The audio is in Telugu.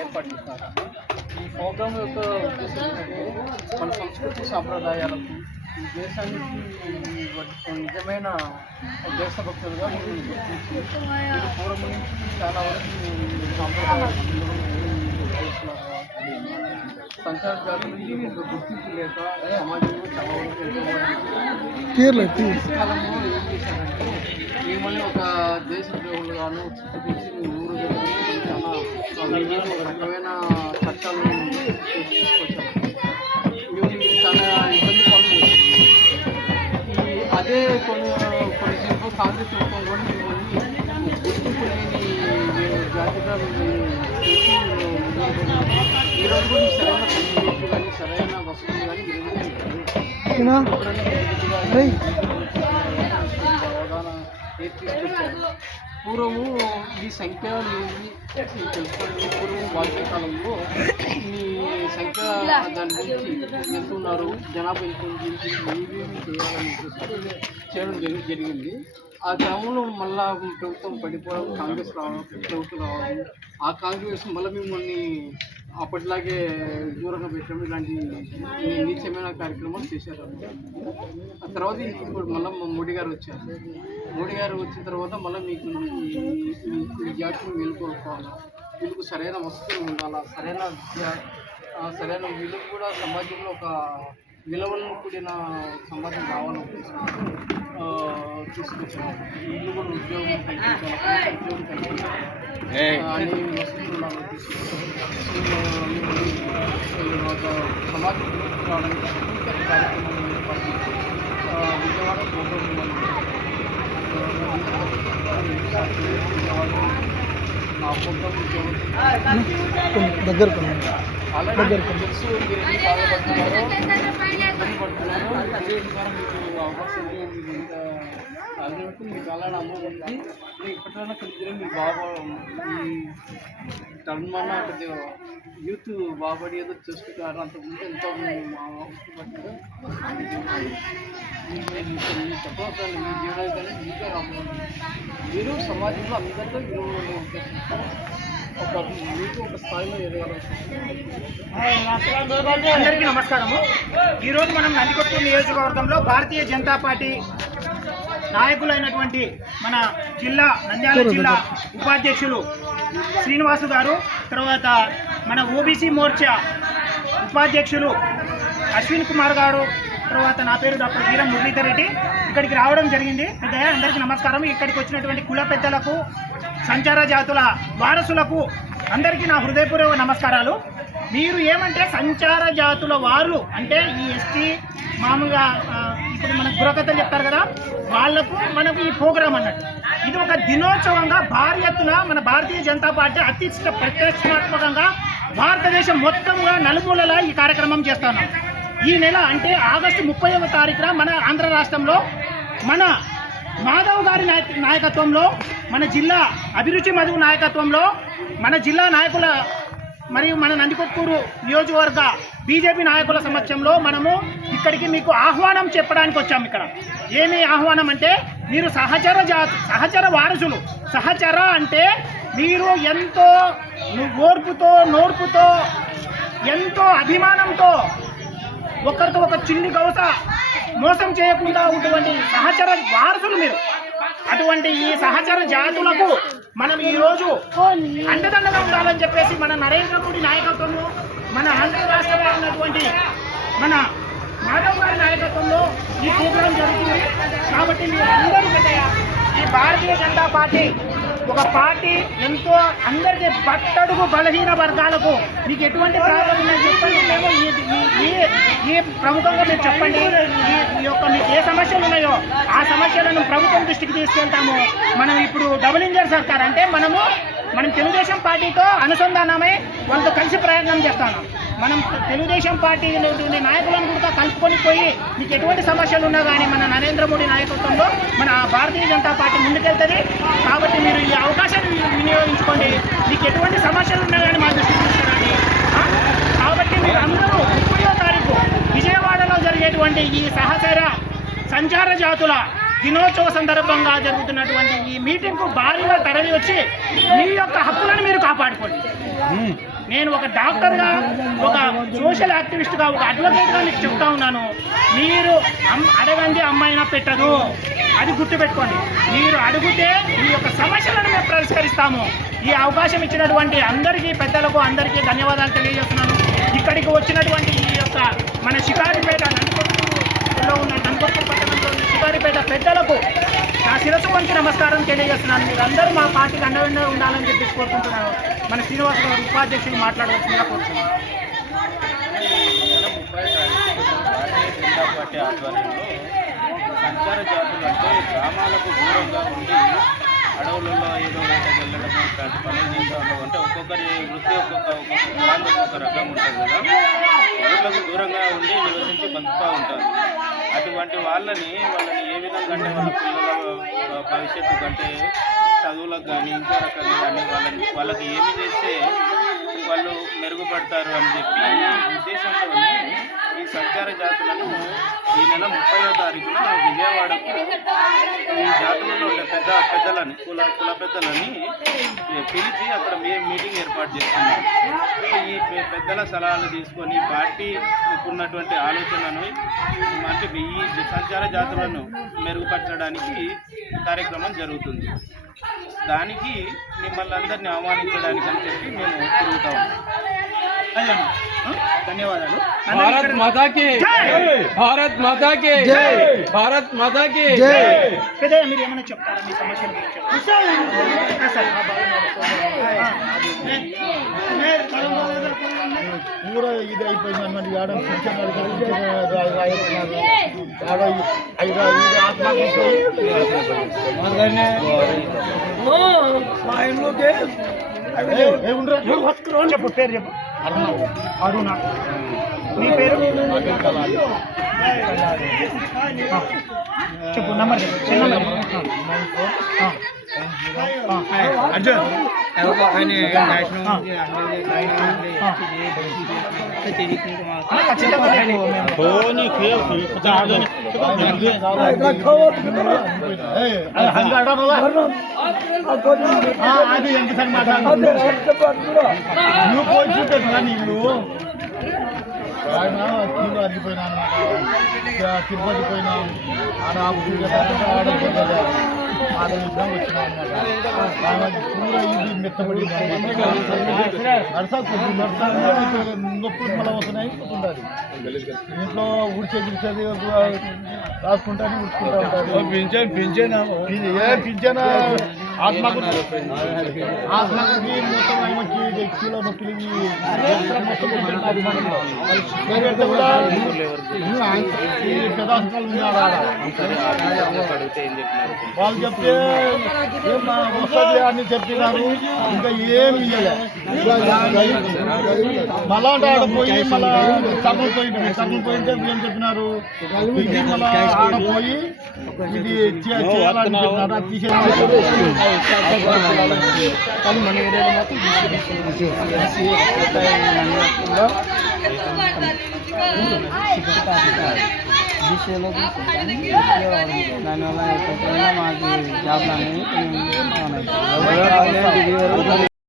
ఏర్పాటు చేస్తారు. ఈ ప్రోగ్రామ్ యొక్క ఉద్దేశం ఏంటంటే మన సంస్కృతి సాంప్రదాయాలకు ఈ దేశానికి నిజమైన దేశభక్తులుగా మీరు గుర్తించి మీరు పూర్వం నుంచి చాలా వరకు సాంప్రదాయాలు సంచార జాతులకి గుర్తింపు లేక సమాజంలో చాలా వరకు కాలంలో ఏం చేశారంటే మిమ్మల్ని ఒక దేశ ద్రోహులుగాను చిత్రీకరించి మీ ఊరు చాలా ఒక రకమైన చట్టాలను తీసుకొచ్చారు. మీరు చాలా ఇబ్బంది పడుతుంది. అదే కొన్నిసేపు కాంగ్రెస్ ప్రభుత్వం కూడా మిమ్మల్ని గుర్తింపు లేని జాతిగా ఈరోజు కూడా సరైన పనిచేసి కానీ సరైన వసతులు కానీ అవగాహన తీసుకొచ్చారు. పూర్వము ఈ సంఖ్య తెలుసుకోండి. పూర్వం వాల్మీకి కాలంలో ఈ సంఖ్య దాని గురించి ఎంత ఉన్నారు, జనాభా ఎంత గురించి ఏమేమి చేయాలని చేయడం జరిగింది. ఆ క్రమంలో మళ్ళా ప్రభుత్వం పడిపోవడం, కాంగ్రెస్ ప్రభుత్వం రావడం, ఆ కాంగ్రెస్ మళ్ళీ మిమ్మల్ని అప్పటిలాగే దూరంగా పెట్టడం, ఇలాంటి నీచమైన కార్యక్రమాలు చేశారు. ఆ తర్వాత ఇప్పుడు మళ్ళీ మోడీ గారు వచ్చారు. మోడీ గారు వచ్చిన తర్వాత మళ్ళీ మీకు ఈ జాతిని మేలుకోవాలి, వీళ్ళకు సరైన వసతులు ఉండాలా, సరైన విద్య, సరైన వీళ్ళకు కూడా సమాజంలో ఒక విలువలను కూడిన సమాజం కావాలని తీసుకొచ్చారు. వీళ్ళు కూడా ఉద్యోగం కల్పించాలి, ఉద్యోగం కల్పించాలి, అన్ని వసతులు ఉండాలని తీసుకొచ్చారు. సమాజం రావడానికి కార్యక్రమం ఏర్పాటు విజయవాడ ప్రోగ్రాం నా ప్రోగ్రాం దగ్గర అలాగే తెలుసు మీరు ఎన్ని బాధపడుతున్నారో పడుతున్నారో మీకు అవకాశం ఇంత అభివృద్ధి మీకు అలా నమ్మకం ఉంది. ఇప్పటికైనా కొద్దిగా మీ బాబా ఈ టర్మన్న కొద్దిగా యూత్ బాబడి ఏదో చేసుకుంటారు. అంతకుముందు ఎంతో అవసరపడ్డారు. చెప్పవసరం మీ జీవనాన్ని మీకే రాబోతుంది. మీరు సమాజంలో అందరితో విలువలు ఉద్దేశించారు. మీకు ఒక స్థాయిలో అందరికీ నమస్కారము. ఈరోజు మనం నందికొట్టు నియోజకవర్గంలో భారతీయ జనతా పార్టీ నాయకులైనటువంటి మన నంద్యాల జిల్లా ఉపాధ్యక్షులు శ్రీనివాసు గారు, తర్వాత మన ఓబీసీ మోర్చా ఉపాధ్యక్షులు అశ్విన్ కుమార్ గారు, తర్వాత నా పేరు డాక్టర్ వీరం మురళీధర్ రెడ్డి ఇక్కడికి రావడం జరిగింది. అందరికీ నమస్కారం. ఇక్కడికి వచ్చినటువంటి కుల పెద్దలకు, సంచార జాతుల వారసులకు అందరికీ నా హృదయపూర్వక నమస్కారాలు. మీరు ఏమంటే సంచార జాతుల వారు అంటే ఈ ఎస్టీ మామూలుగా ఇప్పుడు మనకు బుర్రకథలు చెప్తారు కదా, వాళ్లకు మనకు ఈ ప్రోగ్రాం అన్నట్టు ఇది ఒక దినోత్సవంగా భారీ ఎత్తున మన భారతీయ జనతా పార్టీ అతి ప్రతిష్టాత్మకంగా భారతదేశం మొత్తంగా నలుమూలలా ఈ కార్యక్రమం చేస్తున్నాం. ఈ నెల అంటే ఆగస్టు 30వ తారీఖున మన ఆంధ్ర రాష్ట్రంలో మన మాధవ్ గారి నాయకత్వంలో, మన జిల్లా అభిరుచి మధు నాయకత్వంలో, మన జిల్లా నాయకుల మరియు మన నందికొట్కూరు నియోజకవర్గ బీజేపీ నాయకుల సమక్షంలో మనము ఇక్కడికి మీకు ఆహ్వానం చెప్పడానికి వచ్చాము. ఇక్కడ ఏమి ఆహ్వానం అంటే మీరు సహచర వారసులు. సహచర అంటే మీరు ఎంతో ఓర్పుతో, నోర్పుతో, ఎంతో అభిమానంతో ఒకరితో ఒక చిన్ని గౌస మోసం చేయకుండా ఉన్నటువంటి సహచర వారసులు మీరు. అటువంటి ఈ సహచర జాతులకు మనం ఈరోజు అండదండగా ఉండాలని చెప్పేసి మన నరేంద్ర మోడీ నాయకత్వంలో, మన ఆంధ్ర రాష్ట్రంలో ఉన్నటువంటి మన మాధవ్ గారి నాయకత్వంలో ఈ ప్రోగ్రాం జరుగుతుంది. కాబట్టి మీరు అందరూ ఈ భారతీయ జనతా పార్టీ ఒక పార్టీ ఎంతో అందరికీ బట్టడుగు బలహీన వర్గాలకు మీకు ఎటువంటి ప్రాబ్లం ఉందని చెప్పండి. మేము ఈ ప్రముఖంగా మీరు చెప్పండి, ఈ యొక్క మీకు ఏ సమస్యలు ఉన్నాయో ఆ సమస్యలను ప్రభుత్వం దృష్టికి తీసుకెళ్తాము. మనం ఇప్పుడు డబుల్ ఇంజన్ సర్కార్ అంటే మనం తెలుగుదేశం పార్టీతో అనుసంధానమై వాళ్ళతో కలిసి ప్రయత్నం చేస్తాను. మనం తెలుగుదేశం పార్టీ నాయకులను కూడా కలుపుకొని పోయి మీకు ఎటువంటి సమస్యలు ఉన్నా కానీ మన నరేంద్ర మోడీ నాయకత్వంలో మన భారతీయ జనతా పార్టీ ముందుకెళ్తుంది. కాబట్టి మీరు ఈ అవకాశాన్ని వినియోగించుకోండి. మీకు ఎటువంటి సమస్యలు ఉన్నా కానీ మా దృష్టికి తీసుకురండి. కాబట్టి మీరు అందరూ 30వ తారీఖు విజయవాడలో జరిగేటువంటి ఈ సహచర సంచార జాతుల దినోత్సవ సందర్భంగా జరుగుతున్నటువంటి ఈ మీటింగ్కు భారీగా తరలి వచ్చి మీ యొక్క హక్కులను మీరు కాపాడుకోండి. నేను ఒక డాక్టర్గా, ఒక సోషల్ యాక్టివిస్ట్గా, ఒక అడ్వకేట్గా మీకు చెప్తా ఉన్నాను. మీరు అడగండి అమ్మాయినా పెట్టదు, అది గుర్తుపెట్టుకోండి. మీరు అడిగితే మీ యొక్క సమస్యలను మేము పరిష్కరిస్తాము. ఈ అవకాశం ఇచ్చినటువంటి అందరికీ, పెద్దలకు అందరికీ ధన్యవాదాలు తెలియజేస్తున్నాను. ఇక్కడికి వచ్చినటువంటి ఈ యొక్క మన షికారిపేట నందికొట్కూరులో ఉన్న నందికొట్కూరు పట్టణంలో ఉన్న షికారిపేట పెద్దలకు నా శిరస్సు వంచి నమస్కారం తెలియజేస్తున్నాను. మీరందరూ మా పార్టీకి అండగా ఉండాలని చెప్పేసి కోరుకుంటున్నాను. మన శ్రీనివాస గారు ఉపాధ్యక్షులు మాట్లాడవలసిందిగా కోరుతున్నాను. పార్టీ ఆధ్వర్యంలో సంచార జాతులు అంటే గ్రామాలకు దూరంగా ఉండి అడవులలో ఏదో వేటకి వెళ్ళడం ఇట్లాంటి పనులు చేస్తూ ఉంటాం. అంటే ఒక్కొక్కరి వృత్తి ఒక్కొక్క కులానికి ఒక్కొక్క రకం ఉంటుంది కదా, ఊళ్ళకు దూరంగా ఉండి నివసించి బతుకుతూ ఉంటారు. అటువంటి వాళ్ళని ఏ విధంగా అంటే వాళ్ళ పిల్లల భవిష్యత్తు కంటే చదువులకు కానీ ఇంకో రకంగా కానీ వాళ్ళకి ఏమి చేస్తే వాళ్ళు మెరుగుపడతారు అని చెప్పి ఉద్దేశంతో ఈ సంచార జాతులను ఈ నెల 30వ తారీఖున విజయవాడకు ఈ జాతులలో ఉండే పెద్దలని కుల పెద్దలని పిలిచి అక్కడ మీటింగ్ ఏర్పాటు చేస్తున్నారు. ఈ పెద్దల సలహాలు తీసుకొని పార్టీకి ఉన్నటువంటి ఆలోచనను అంటే ఈ సంచార జాతులను మెరుగుపరచడానికి కార్యక్రమం జరుగుతుంది. దానికి మిమ్మల్ని అందరినీ ఆహ్వానించడానికి అని చెప్పి మేము తిరుగుతా ఉన్నాం. ధన్యవాదాలు. భారత్ మాతా కి భారత్ మాతా కి భారత్ మాతా కి పెద్దయ్య మీరు ఏమైనా చెప్తారా మీ సమస్యల గురించి? पूरा ఇది అయిపోయింది మరి ఆడ పింఛన్ చెప్పు, పేరు చెప్పు. అరుణ. మీ పేరు చెప్పు, నంబర్ చెప్పు. చిన్న నంబర్. అర్జున్ అది ఎంత నువ్వు పోల్చుంటే నీళ్ళు ఆయన తీరు అరిగిపోయినా అన్నమాట. తిరుపతి పోయినాం, ఆడ ఆడ యుద్ధం వచ్చినాం అన్నమాట. పూర ఇది మెత్తబడింది నొప్పులు మళ్ళీ వస్తున్నాయి ఉండాలి. ఇంట్లో ఊడ్చేది రాసుకుంటానే ఉడుచుకుంటా ఉంటారు. పింఛన్ ఆత్మకు మొత్తం ఆయనకి వ్యక్తిలో నొప్పులు మొత్తం కూడా పెదాలు ఉన్నాడు. వాళ్ళు చెప్తే వస్తుంది అని చెప్పినారు, ఇంకా ఏమి ఇయ్యలే. మళ్ళా ఆడపోయి మళ్ళా సగం పోయింటే ఏం చెప్పినారు, ఇది మళ్ళా ఆడపోయి ఇది చేయాలని చెప్పినారు. అది తీసేయాలి. కానీ మన ఏరియాలో మాత్రం విషయంలో దానివల్ల మాకు జాబ్లు అనేవి